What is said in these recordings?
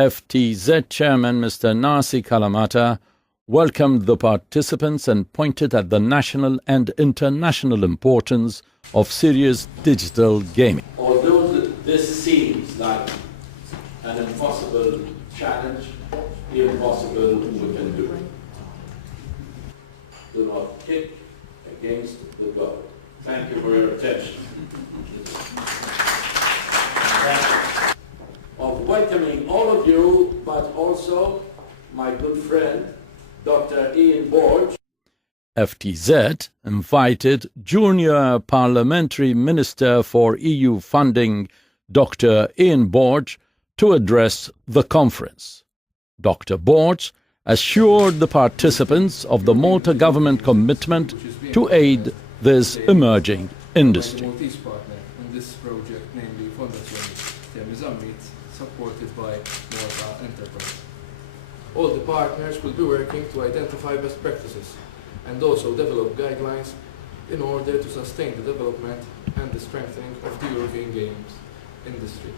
FTZ Chairman Mr. Nasi Kalamata welcomed the participants and pointed at the national and international importance of serious digital gaming. Although this seems like an impossible challenge, the impossible we can do. Do not kick against the goal. Thank you for your attention. Of welcoming all of you, but also my good friend, Dr. Ian Borge. FTZ invited Junior Parliamentary Minister for EU Funding, Dr. Ian Borge, to address the conference. Dr. Borge assured the participants of the Malta government commitment to aid this emerging industry. Maltese partner in this project, namely Fondazione Temizamit, supported by Malta Enterprise. All the partners will be working to identify best practices and also develop guidelines in order to sustain the development and the strengthening of the European games industry.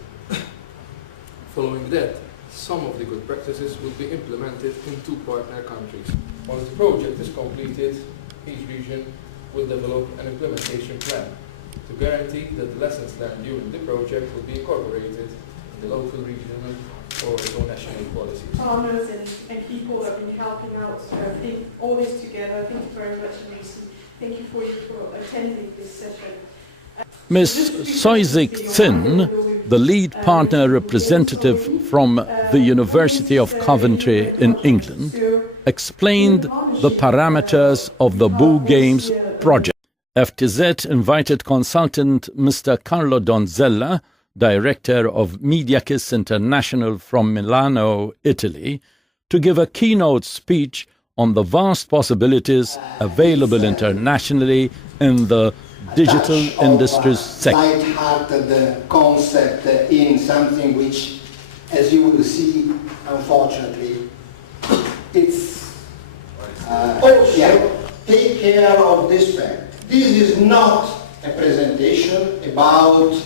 Following that, some of the good practices will be implemented in 2 partner countries. Once the project is completed, each region will develop an implementation plan to guarantee that the lessons learned during the project will be incorporated in the local, regional, or national policies. Partners and people that have been helping out putting all this together. Thank you very much, Lucy. Thank you for attending this session. Ms. Soizik Tsin, the lead partner representative from the University of Coventry in England, explained the parameters of the Boo Games project. FTZ invited consultant Mr. Carlo Donzella, director of Mediakis International from Milano, Italy, to give a keynote speech on the vast possibilities available internationally in the digital industries sector. Light-hearted concept in something which, as you will see, unfortunately, it's take care of this fact. This is not a presentation about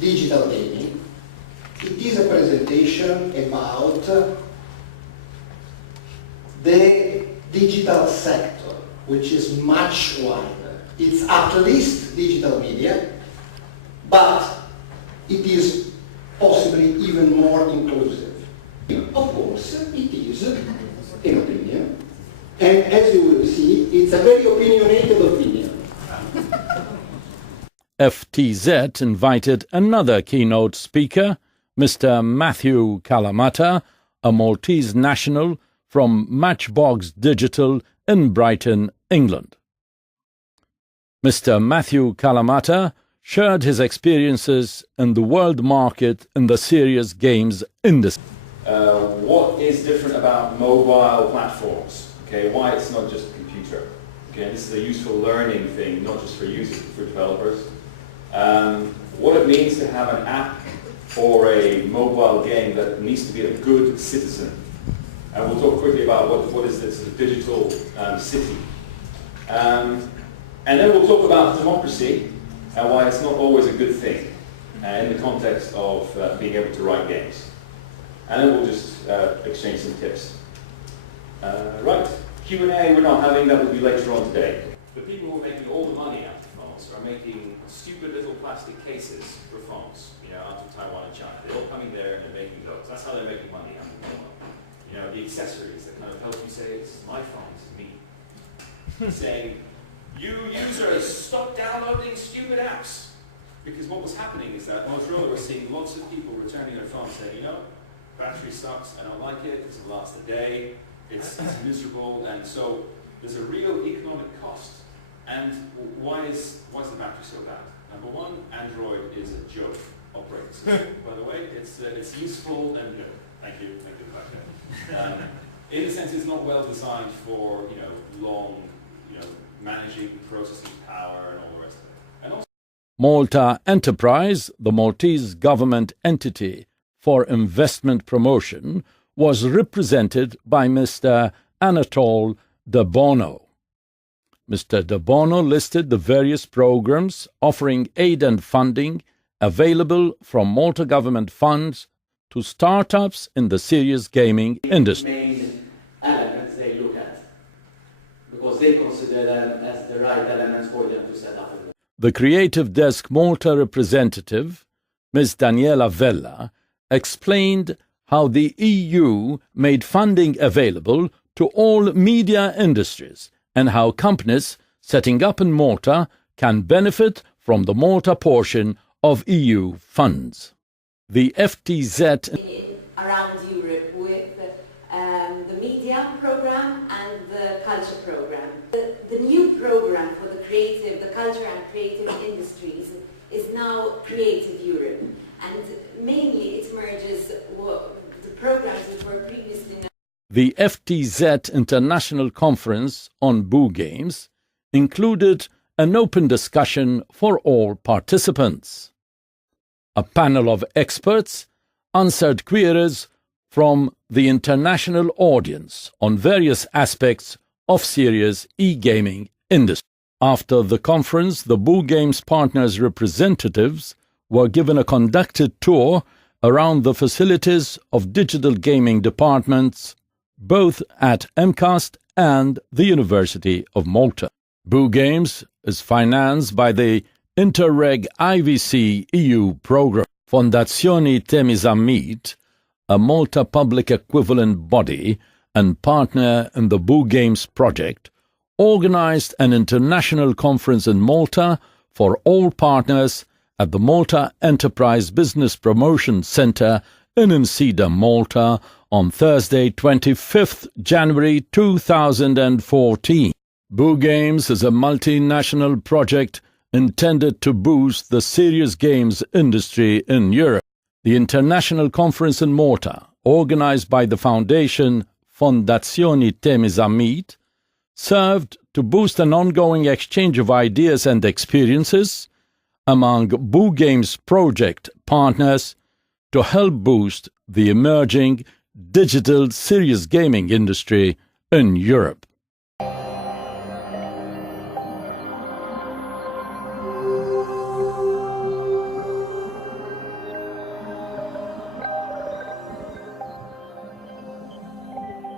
digital gaming. It is a presentation about the digital sector, which is much wider. It's at least digital media, but it is possibly even more inclusive. Of course, it is an opinion, and as you will see, it's a very opinionated opinion. FTZ invited another keynote speaker, Mr. Matthew Kalamata, a Maltese national from Matchbox Digital in Brighton, England. Mr. Matthew Kalamata shared his experiences in the world market in the serious games industry. What is different about mobile platforms? Okay, why it's not just a computer? Okay, this is a useful learning thing, not just for users, but for developers. What it means to have an app or a mobile game that needs to be a good citizen. And we'll talk quickly about what is this digital city. And then we'll talk about democracy and why it's not always a good thing in the context of being able to write games. And then we'll just exchange some tips. Right, Q&A we're not having, that will be later on today. The people who are making all the money out of phones are making stupid little plastic cases for phones, out of Taiwan and China. They're all coming there and they're making those. That's how they're making money out of phone. The accessories that kind of help you say, it's my phone, it's me. Saying, you users, stop downloading stupid apps. Because what was happening is that Motorola was seeing lots of people returning their phones saying, battery sucks, I don't like it, it lasts a day, it's miserable, and so there's a real economic cost. And why is the battery so bad? Number one, Android is a joke operating system. By the way, it's useful and good. Thank you for that. In a sense, it's not well designed for long, managing processing power and all the rest of it. And also, Malta Enterprise, the Maltese government entity for investment promotion, was represented by Mr. Anatole De Bono. Mr. De Bono listed the various programs offering aid and funding available from Malta government funds to startups in the serious gaming industry. Main elements they look at, because they consider them as the right elements for them to set up. The Creative Desk Malta representative, Ms. Daniela Vella, explained how the EU made funding available to all media industries and how companies setting up in Malta can benefit from the Malta portion of EU funds. The FTZ around Europe with the media program and the culture program. The new program for the culture and creative industries is now Creative Europe, and mainly it merges the programs that were previously known. The FTZ International Conference on Boo Games included an open discussion for all participants. A panel of experts answered queries from the international audience on various aspects of serious e-gaming industry. After the conference, the Boo Games partners' representatives were given a conducted tour around the facilities of digital gaming departments, both at MCAST and the University of Malta. Boo Games is financed by the Interreg IVC EU program. Fondazione Temisamit, a Malta public equivalent body and partner in the Boo Games project, organized an international conference in Malta for all partners at the Malta Enterprise Business Promotion Centre in Nsida, Malta, on Thursday, 25th January 2014. Boo Games is a multinational project intended to boost the serious games industry in Europe. The international conference in Malta, organized by the foundation Fondazione Temisamit, served to boost an ongoing exchange of ideas and experiences among Boo Games project partners to help boost the emerging digital serious gaming industry in Europe.